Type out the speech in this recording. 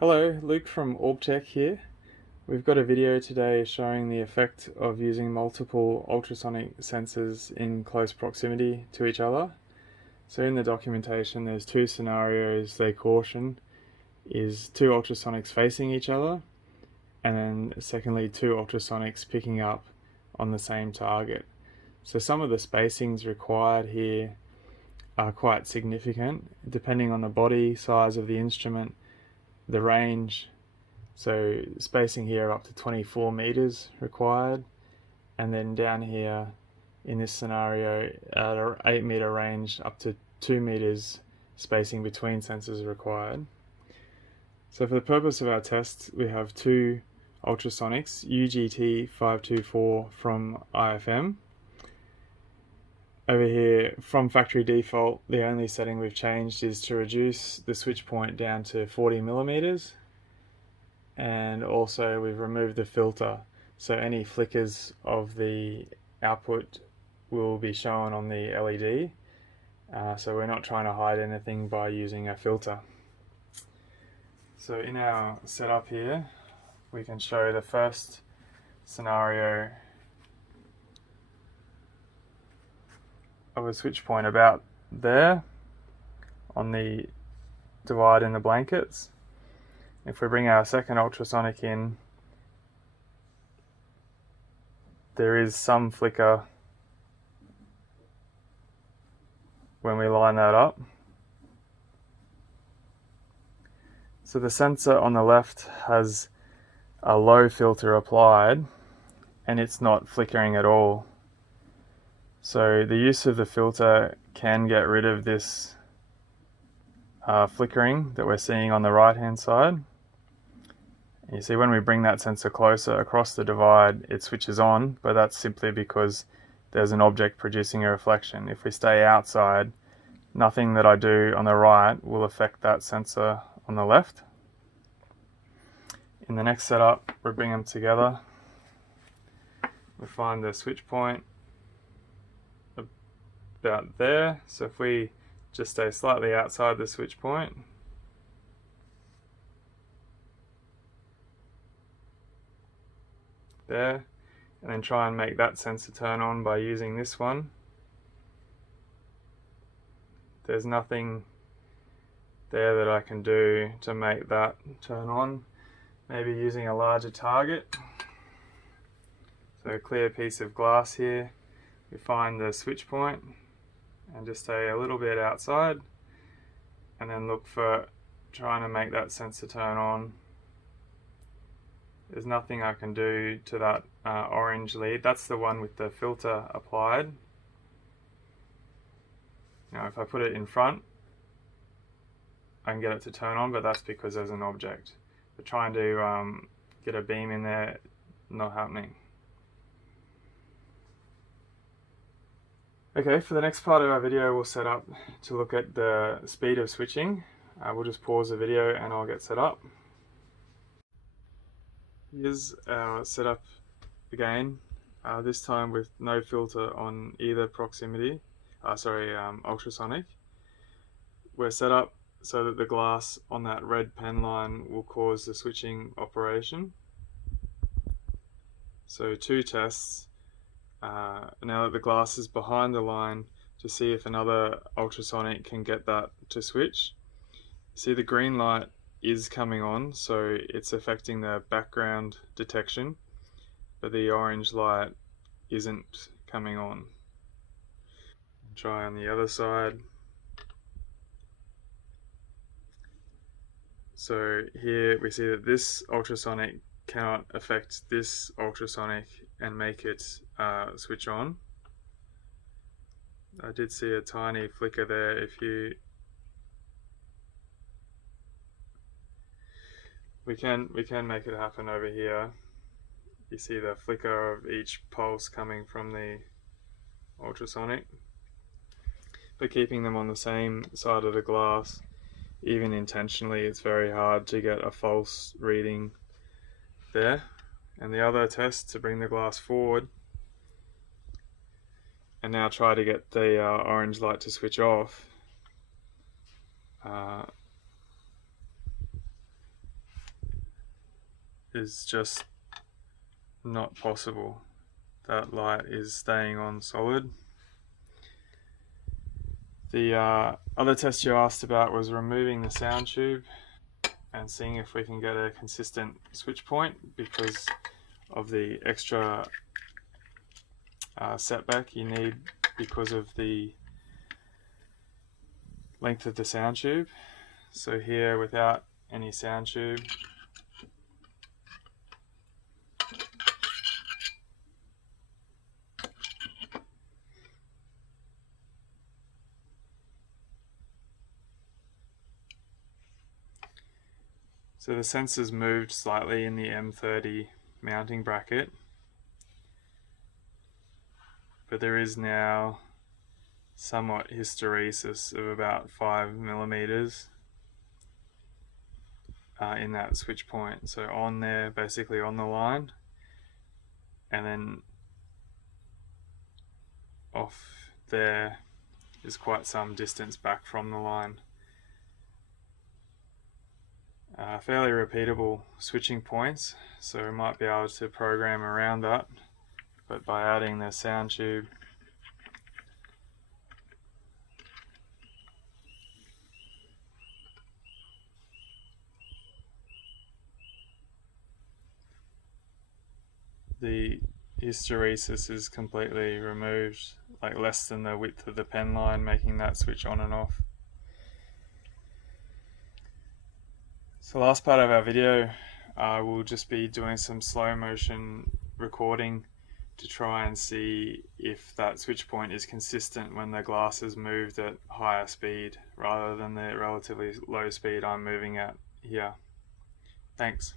Hello, Luke from OrbTech here. We've got a video today showing the effect of using multiple ultrasonic sensors in close proximity to each other. So in the documentation there's two scenarios they caution, is two ultrasonics facing each other, and then secondly two ultrasonics picking up on the same target. So some of the spacings required here are quite significant depending on the body size of the instrument, the range. So spacing here up to 24 meters required, and then down here in this scenario at an 8 meter range up to 2 meters spacing between sensors required. So for the purpose of our test we have two ultrasonics, UGT524 from IFM. Over here, from factory default, the only setting we've changed is to reduce the switch point down to 40 millimeters, and also we've removed the filter, so any flickers of the output will be shown on the LED, so we're not trying to hide anything by using a filter. So in our setup here we can show the first scenario of a switch point about there on the divide in the blankets. If we bring our second ultrasonic in, there is some flicker when we line that up. So the sensor on the left has a low filter applied and it's not flickering at all. So the use of the filter can get rid of this flickering that we're seeing on the right hand side. And you see when we bring that sensor closer across the divide it switches on, but that's simply because there's an object producing a reflection. If we stay outside, nothing that I do on the right will affect that sensor on the left. In the next setup we bring them together. We find the switch point about there, so if we just stay slightly outside the switch point, there, and then try and make that sensor turn on by using this one. There's nothing there that I can do to make that turn on. Maybe using a larger target. So a clear piece of glass here, we find the switch point and just stay a little bit outside and then look for trying to make that sensor turn on. There's nothing I can do to that orange lead. That's the one with the filter applied. Now if I put it in front I can get it to turn on, but that's because there's an object. But trying to get a beam in there, not happening. Okay, for the next part of our video we'll set up to look at the speed of switching. We'll just pause the video and I'll get set up. Here's our setup again, this time with no filter on either ultrasonic. We're set up so that the glass on that red pen line will cause the switching operation. So two tests. Now that the glass is behind the line, to see if another ultrasonic can get that to switch. See the green light is coming on, so it's affecting the background detection, but the orange light isn't coming on. Try on the other side. So here we see that this ultrasonic cannot affect this ultrasonic and make it switch on. I did see a tiny flicker there. We can make it happen over here. You see the flicker of each pulse coming from the ultrasonic, but keeping them on the same side of the glass, even intentionally, it's very hard to get a false reading there. And the other test, to bring the glass forward and now try to get the orange light to switch off. is just not possible. That light is staying on solid. The other test you asked about was removing the sound tube and seeing if we can get a consistent switch point because of the extra setback you need because of the length of the sound tube. So here, without any sound tube, so the sensor's moved slightly in the M30 mounting bracket, but there is now somewhat hysteresis of about 5 millimeters in that switch point. So on there, basically on the line, and then off there is quite some distance back from the line. Fairly repeatable switching points, so we might be able to program around that, but by adding the sound tube, the hysteresis is completely removed, like less than the width of the pen line, making that switch on and off. So the last part of our video, we'll just be doing some slow motion recording to try and see if that switch point is consistent when the glass is moved at higher speed rather than the relatively low speed I'm moving at here. Thanks.